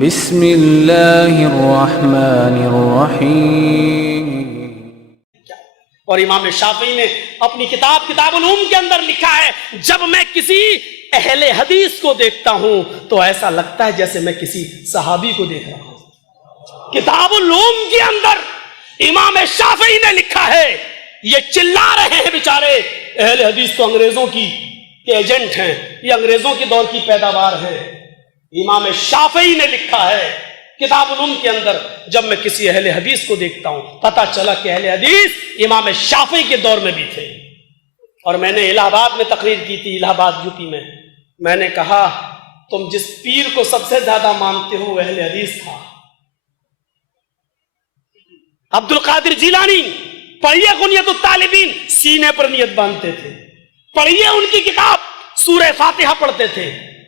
بسم اللہ الرحمن الرحیم۔ اور امام شافعی نے اپنی کتاب العلوم کے اندر لکھا ہے، جب میں کسی اہل حدیث کو دیکھتا ہوں تو ایسا لگتا ہے جیسے میں کسی صحابی کو دیکھ رہا ہوں۔ کتاب العلوم کے اندر امام شافعی نے لکھا ہے، یہ چلا رہے ہیں بیچارے اہل حدیث تو انگریزوں کی ایجنٹ ہیں، یہ انگریزوں کے دور کی پیداوار ہیں۔ امام شافعی نے لکھا ہے کتاب العلوم کے اندر، جب میں کسی اہل حدیث کو دیکھتا ہوں پتہ چلا کہ اہل حدیث امام شافعی کے دور میں بھی تھے۔ اور میں نے الہ آباد میں تقریر کی تھی، الہ آباد یو پی میں نے کہا تم جس پیر کو سب سے زیادہ مانتے ہو وہ اہل حدیث تھا، عبد القادر جیلانی۔ پڑھیے غنیت الطالبین، سینے پر نیت باندھتے تھے۔ پڑھیے ان کی کتاب، سورہ فاتحہ پڑھتے تھے۔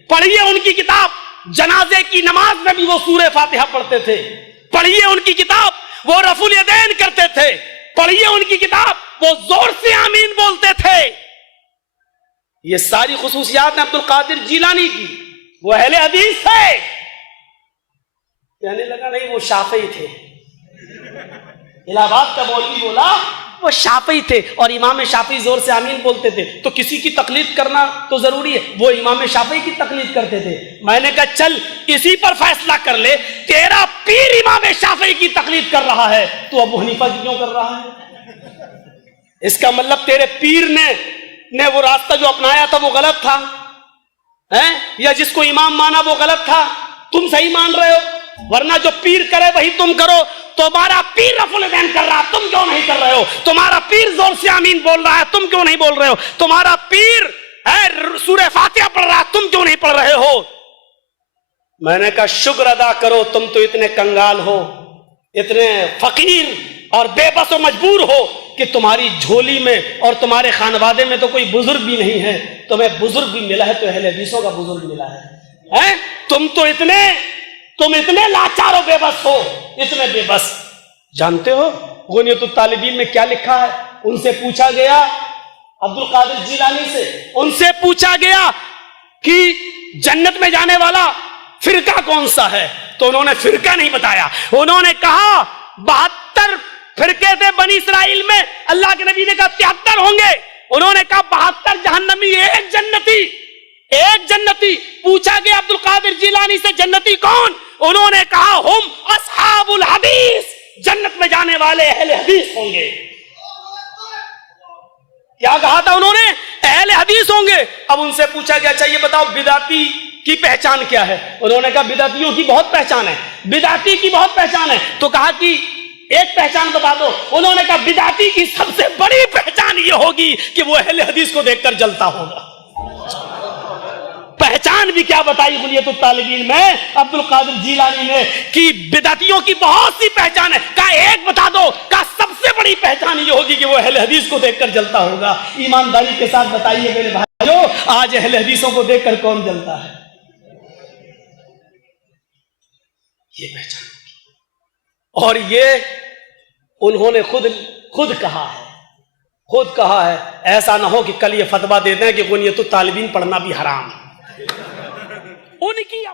پڑھیے ان کی کتاب، جنازے کی نماز میں بھی وہ سورہ فاتحہ پڑھتے تھے۔ پڑھیے ان کی کتاب، وہ رفع الیدین کرتے تھے۔ پڑھیے ان کی کتاب، وہ زور سے آمین بولتے تھے۔ یہ ساری خصوصیات ہیں عبد القادر جیلانی کی، وہ اہل حدیث تھے۔ کہنے لگا نہیں وہ شافعی تھے۔ الہ آباد کا مولوی بولا وہ شافعی تھے، اور امام شافعی زور سے آمین بولتے تھے، تو کسی کی تقلید کرنا تو ضروری ہے، وہ امام شافعی کی تقلید کرتے تھے۔ میں نے کہا چل اسی پر فیصلہ کر لے، تیرا پیر امام شافعی کی تقلید کر رہا ہے، تو ابو حنیفہ کی کیوں کر رہا ہے؟ اس کا مطلب تیرے پیر نے وہ راستہ جو اپنایا تھا وہ غلط تھا، یا جس کو امام مانا وہ غلط تھا، تم صحیح مان رہے ہو، ورنہ جو پیر کرے وہی تم کرو۔ تمہارا پیر رفع الیدین کر رہا ہے، تم کیوں نہیں کر رہے ہو؟ تمہارا پیر زور سے آمین بول رہا ہے، تم کیوں نہیں بول رہے ہو؟ تمہارا پیر سورہ فاتحہ پڑھ رہا ہے، تم کیوں نہیں پڑھ رہے ہو؟ میں نے کہا شکر ادا کرو، تم تو اتنے کنگال ہو، اتنے فقیر اور بے بس و مجبور ہو کہ تمہاری جھولی میں اور تمہارے خانوادے میں تو کوئی بزرگ بھی نہیں ہے۔ تمہیں بزرگ بھی ملا ہے تو اہل حدیثوں کا بزرگ ملا ہے۔ تم اتنے لاچار و بے بس ہو، اتنے بے بس۔ جانتے ہو غنیت الطالبین میں کیا لکھا ہے؟ ان سے پوچھا گیا، عبد القادر جیلانی سے ان سے پوچھا گیا کہ جنت میں جانے والا فرقہ کون سا ہے، تو انہوں نے فرقہ نہیں بتایا۔ انہوں نے کہا 72 فرقے تھے بنی اسرائیل میں، اللہ کے نبی نے کہا 73 ہوں گے۔ انہوں نے کہا 72 جہنمی، ایک جنتی، ایک جنتی۔ پوچھا گیا عبد القادر جیلانی سے جنتی کون؟ انہوں نے کہا ہم اصحاب الحدیث، جنت میں جانے والے اہل حدیث ہوں گے۔ کیا کہا تھا انہوں نے؟ اہل حدیث ہوں گے۔ اب ان سے پوچھا گیا اچھا یہ بتاؤ بدعتی کی پہچان کیا ہے؟ انہوں نے کہا بدعتیوں کی بہت پہچان ہے، بدعتی کی بہت پہچان ہے۔ تو کہا کہ ایک پہچان بتا دو۔ انہوں نے کہا بدعتی کی سب سے بڑی پہچان یہ ہوگی کہ وہ اہل حدیث کو دیکھ کر جلتا ہوگا۔ پہچان بھی کیا بتائی غنیت الطالبین میں عبد القادر جیلانی نے کہ بدعتیوں کی بہت سی پہچان ہے، کہا ایک بتا دو، کہا سب سے بڑی پہچان یہ ہوگی کہ وہ اہل حدیث کو دیکھ کر جلتا ہوگا۔ ایمانداری کے ساتھ بتائیے میرے بھائیو، آج اہل حدیثوں کو دیکھ کر کون جلتا ہے؟ یہ پہچان ہوگی۔ اور یہ انہوں نے خود کہا ہے، ایسا نہ ہو کہ کل یہ فتویٰ دے دیں کہ غنیت الطالبین پڑھنا بھی حرام ہے۔ ان کی